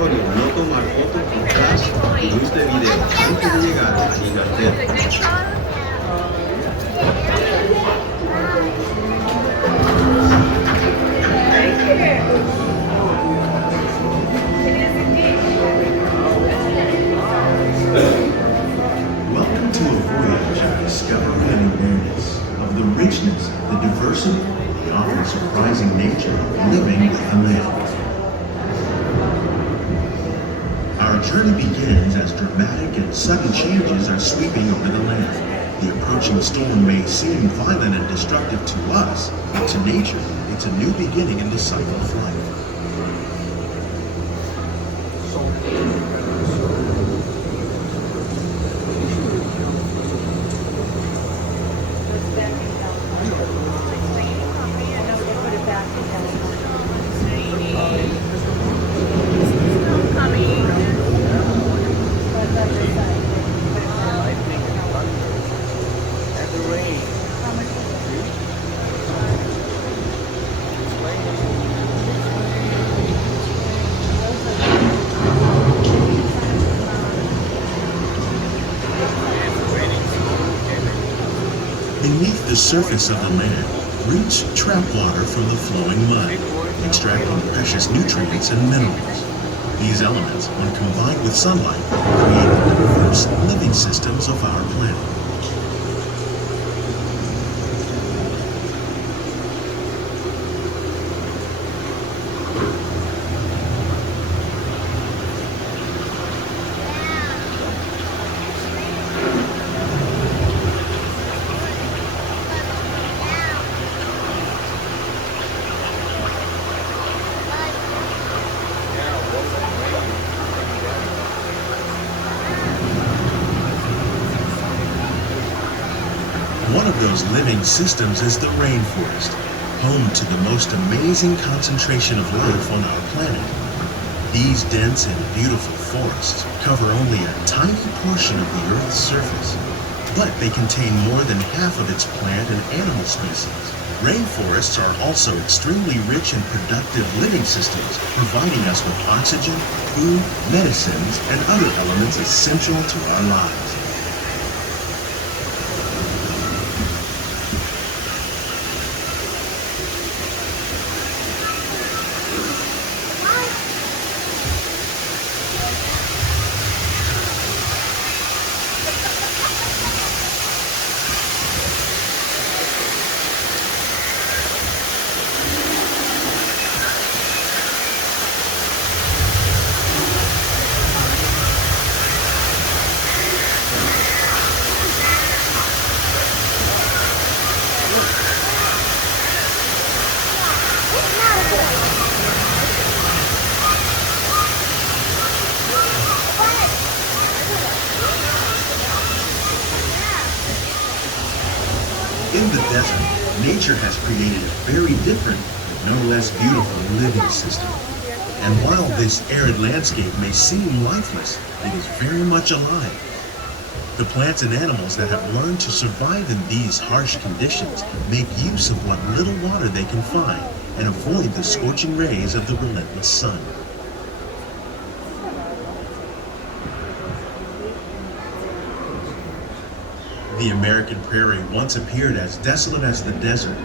recordatorio, no tomar fotos o flash, luz de video antes de llegar a Inglaterra. Welcome to a voyage of discovery and awareness of the richness, the diversity, the often surprising nature of living with the land. Our journey begins as dramatic and sudden changes are sweeping over the land. The approaching storm may seem violent and destructive to us, but to nature, it's a new beginning in the cycle of life. Beneath the surface of the land, roots trap water from the flowing mud, extracting precious nutrients and minerals. These elements, when combined with sunlight, create the diverse living systems of our planet. One of those living systems is the rainforest, home to the most amazing concentration of life on our planet. These dense and beautiful forests cover only a tiny portion of the Earth's surface, but they contain more than half of its plant and animal species. Rainforests are also extremely rich and productive living systems, providing us with oxygen, food, medicines, and other elements essential to our lives. In the desert, nature has created a very different, but no less beautiful living system. And while this arid landscape may seem lifeless, it is very much alive. The plants and animals that have learned to survive in these harsh conditions make use of what little water they can find and avoid the scorching rays of the relentless sun. The American prairie once appeared as desolate as the desert,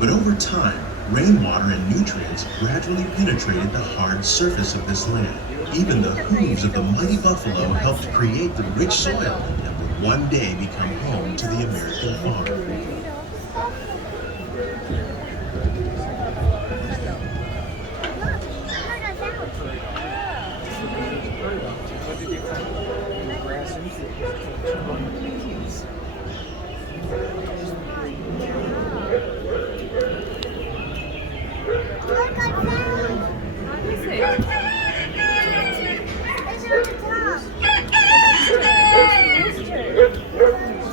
but over time, rainwater and nutrients gradually penetrated the hard surface of this land. Even the hooves of the mighty buffalo helped create the rich soil that would one day become home to the American farm.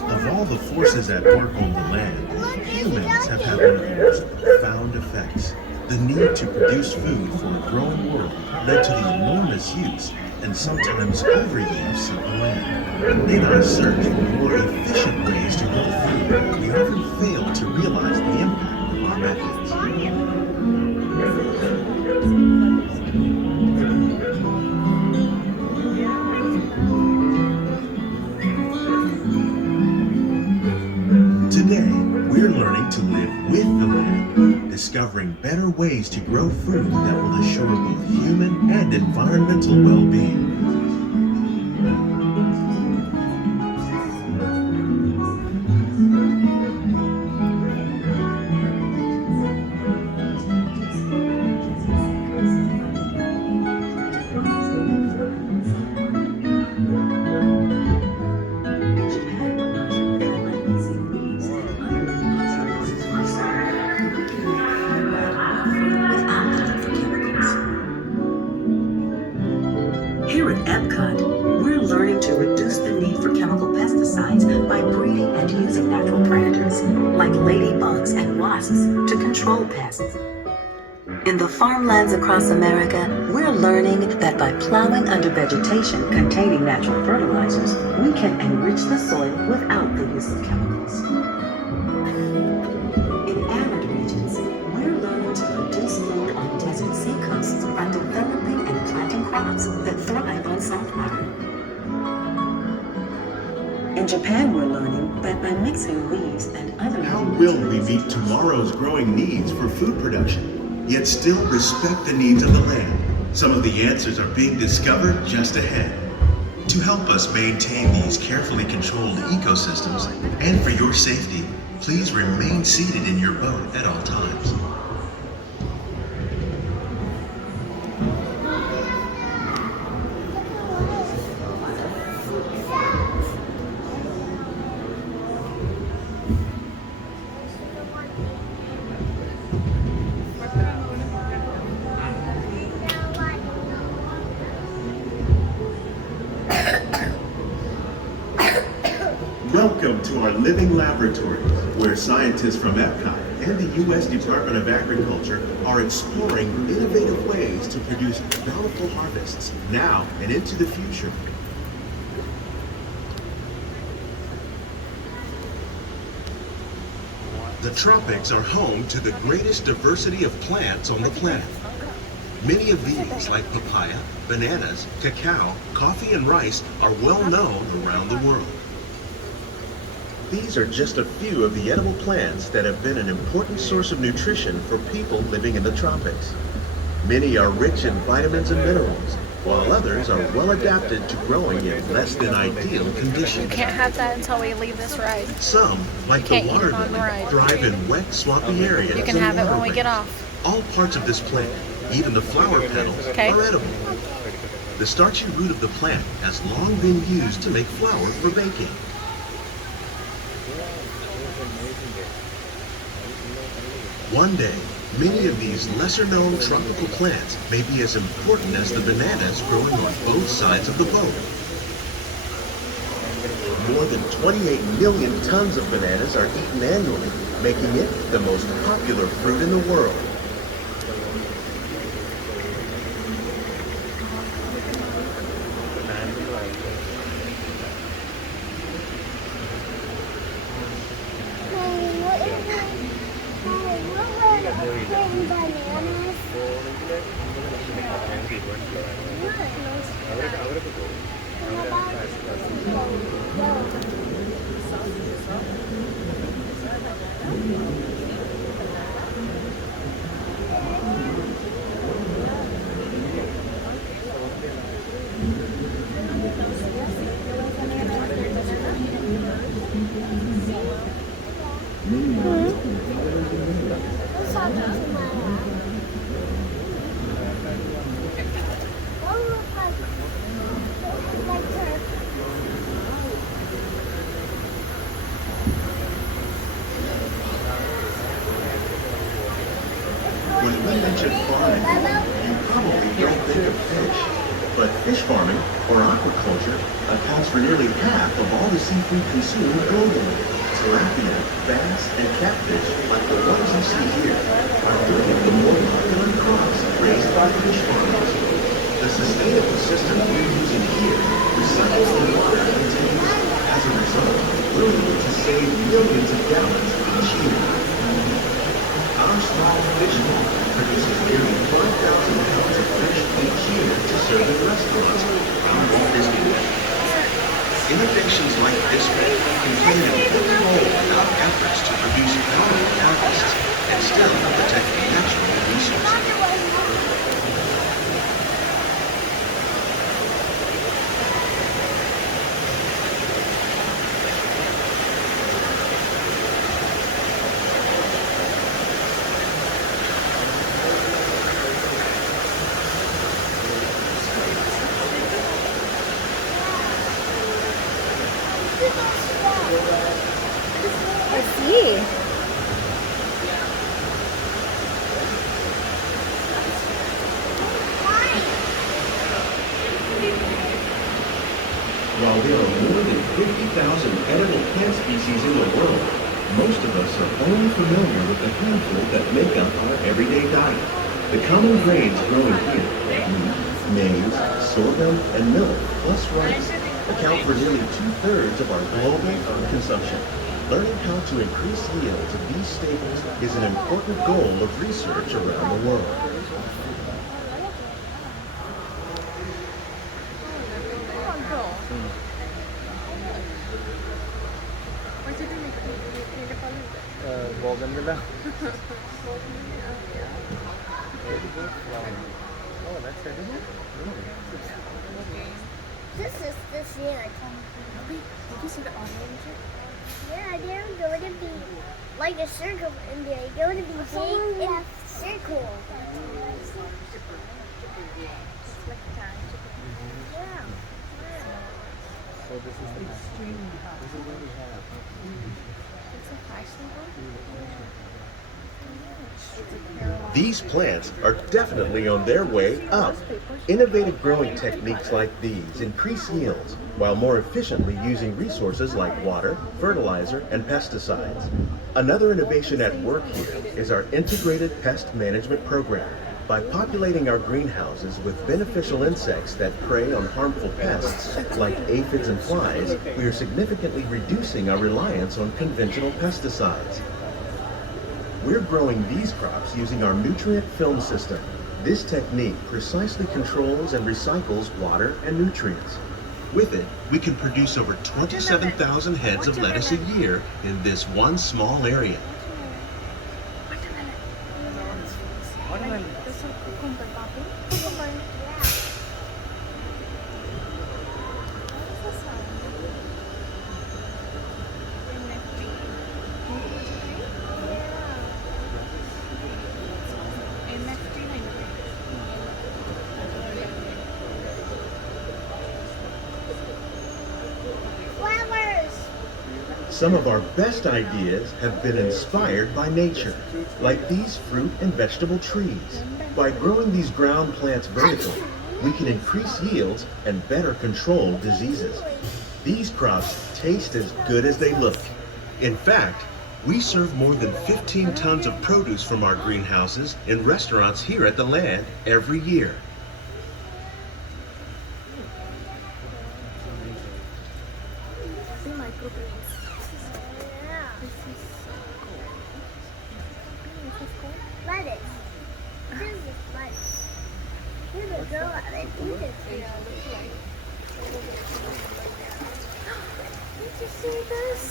Of all the forces at work on the land, humans have had one of the most profound effects. The need to produce food for a growing world led to the enormous use and sometimes overuse of the land. In our search for more efficient ways to grow food, we often fail to realize the impact of our methods. discovering better ways to grow food that will assure both human and environmental well-being. Here at Epcot, we're learning to reduce the need for chemical pesticides by breeding and using natural predators like ladybugs and wasps to control pests. In the farmlands across America, we're learning that by plowing under vegetation containing natural fertilizers, we can enrich the soil without the use of chemicals. In arid regions, we're learning to produce food on desert seacoasts by developing and planting crops that thrive on salt water. In Japan, we're learning that by mixing leaves and other How will we meet tomorrow's growing needs for food production, yet still respect the needs of the land? Some of the answers are being discovered just ahead. To help us maintain these carefully controlled ecosystems, and for your safety, please remain seated in your boat at all times. Welcome to our living laboratory, where scientists from Epcot and the U.S. Department of Agriculture are exploring innovative ways to produce bountiful harvests now and into the future. The tropics are home to the greatest diversity of plants on the planet. Many of these, like papaya, bananas, cacao, coffee, and rice, are well known around the world. These are just a few of the edible plants that have been an important source of nutrition for people living in the tropics. Many are rich in vitamins and minerals, while others are well adapted to growing in less than ideal conditions. You can't have that until we leave this ride. Some, like the water lily, thrive in wet, swampy areas. You can have it when we get off. All parts of this plant, even the flower petals, are edible. The starchy root of the plant has long been used to make flour for baking. One day, many of these lesser-known tropical plants may be as important as the bananas growing on both sides of the boat. More than 28 million tons of bananas are eaten annually, making it the most popular fruit in the world. When we mention farming, you probably don't think of fish. But fish farming, or aquaculture, accounts for nearly half of all the seafood consumed globally. Tilapia, bass, and catfish, like the ones you see here, are three of the more popular crops raised by fish farmers. The sustainable system we're using here recycles the water it contains. As a result, we're able to save millions of gallons each year. Our small fish farm produces nearly 5,000 pounds of fish each year to serve in restaurants around Walt Disney World. Innovations like this one can play an important role in our efforts to produce bountiful harvests and still protect the 30,000 edible plant species in the world, most of us are only familiar with the handful that make up our everyday diet. The common grains growing here, wheat, maize, sorghum, and millet, plus rice, account for nearly 2/3 of our global food consumption. Learning how to increase yields of these staples is an important goal of research around the world. Bougainvillea. Very good flower. Oh, that's edible? This is this year. Did you see the orange? Yeah, they're going to be like a circle, and they're going to be big in a circle. Yeah. So this is the extreme. This is what we have. It's a fashionable. These plants are definitely on their way up. Innovative growing techniques like these increase yields while more efficiently using resources like water, fertilizer, and pesticides. Another innovation at work here is our integrated pest management program. By populating our greenhouses with beneficial insects that prey on harmful pests like aphids and flies, we are significantly reducing our reliance on conventional pesticides. We're growing these crops using our nutrient film system. This technique precisely controls and recycles water and nutrients. With it, we can produce over 27,000 heads of lettuce a year in this one small area. Watermelon. There's a cucumber, Papi. Cucumber. Flowers. Some of our best ideas have been inspired by nature, like these fruit and vegetable trees. By growing these ground plants vertically, we can increase yields and better control diseases. These crops taste as good as they look. In fact, we serve more than 15 tons of produce from our greenhouses in restaurants here at the land every year. See microgreens. Yeah. This is so cool. This is cool. Lettuce. This is lettuce. You're the girl at it. You can see Yeah, looks like. Did you see this?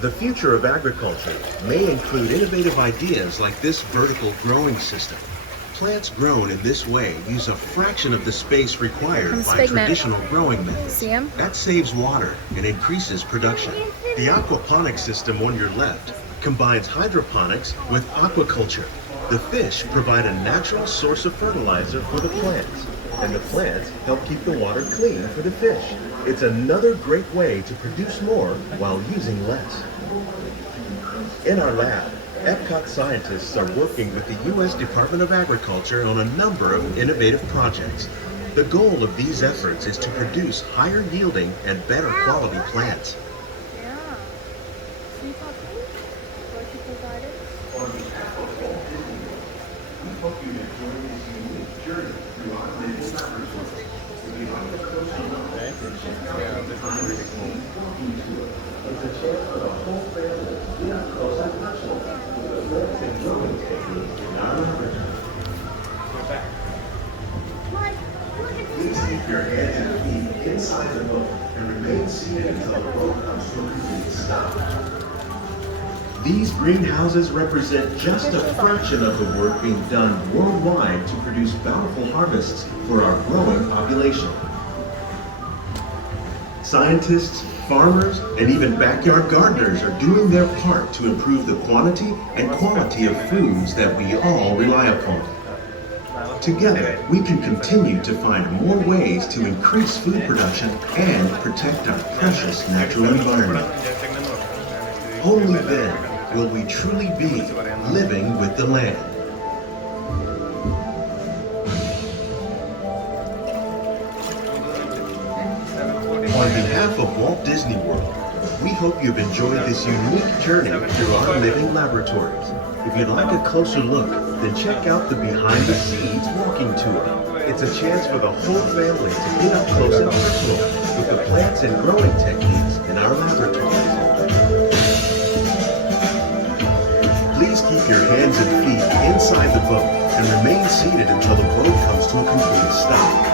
The future of agriculture may include innovative ideas like this vertical growing system. Plants grown in this way use a fraction of the space required Comes by pigment. traditional growing methods. See 'em? That saves water and increases production. The aquaponics system on your left combines hydroponics with aquaculture. The fish provide a natural source of fertilizer for the plants, and the plants help keep the water clean for the fish. It's another great way to produce more while using less. In our lab, Epcot scientists are working with the U.S. Department of Agriculture on a number of innovative projects. The goal of these efforts is to produce higher yielding and better quality plants. Yeah. See, Papi? Where people got it? Okay. Yeah, this is really cool. We're back. Look at Please this. keep your hands and feet inside the boat and remain seated until the boat comes to a complete stop. These greenhouses represent just a fraction of the work being done worldwide to produce bountiful harvests for our growing population. Scientists, farmers, and even backyard gardeners are doing their part to improve the quantity and quality of foods that we all rely upon. Together, we can continue to find more ways to increase food production and protect our precious natural environment. Only then will we truly be living with the land. On behalf of Walt Disney World, we hope you've enjoyed this unique journey through our living laboratories. If you'd like a closer look, then check out the Behind the Scenes walking tour. It's a chance for the whole family to get up close and personal with the plants and growing techniques in our laboratories. Please keep your hands and feet inside the boat and remain seated until the boat comes to a complete stop.